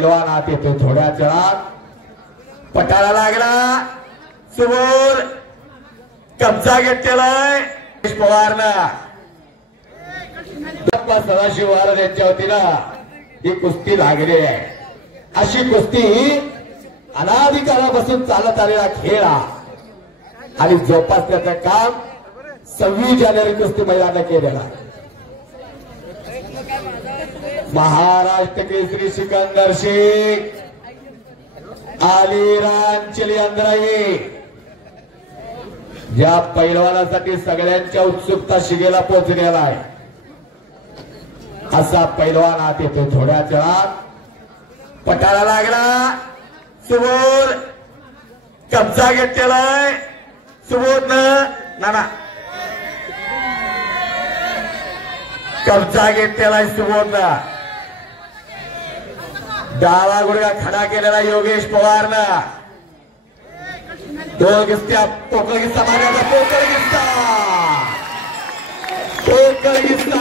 पैलवान आत येतो थोड्याच वेळात. पटाला लागला समोर कब्जा घेतलेलाय पवारनं. सदाशिव महाराज यांच्या वतीनं ही कुस्ती लागली आहे. अशी कुस्ती ही अनादिकालापासून चालत आलेला खेळ आणि जोपासण्याचं काम 26 जानेवारी कुस्ती मैदानात केलेला. महाराष्ट्र केसरी सिकंदर शेख अलीराज चिलियंद्राई ज्या पैलवानासाठी सगळ्यांच्या उत्सुकता शिगेला पोहोचलेला आहे असा पैलवान आत येतो थोड्याच वेळात. पटाला लागला समोर कब्जा घेतलेलाय सुबोधनं नाना कब्जा घेतलेलाय सुबोधनं. डावा गुडघा खडा केलेला योगेश पवारनं. दोन गिस्त्या पोकळ गिस्ता मारण्याचा पोकळ गिस्ता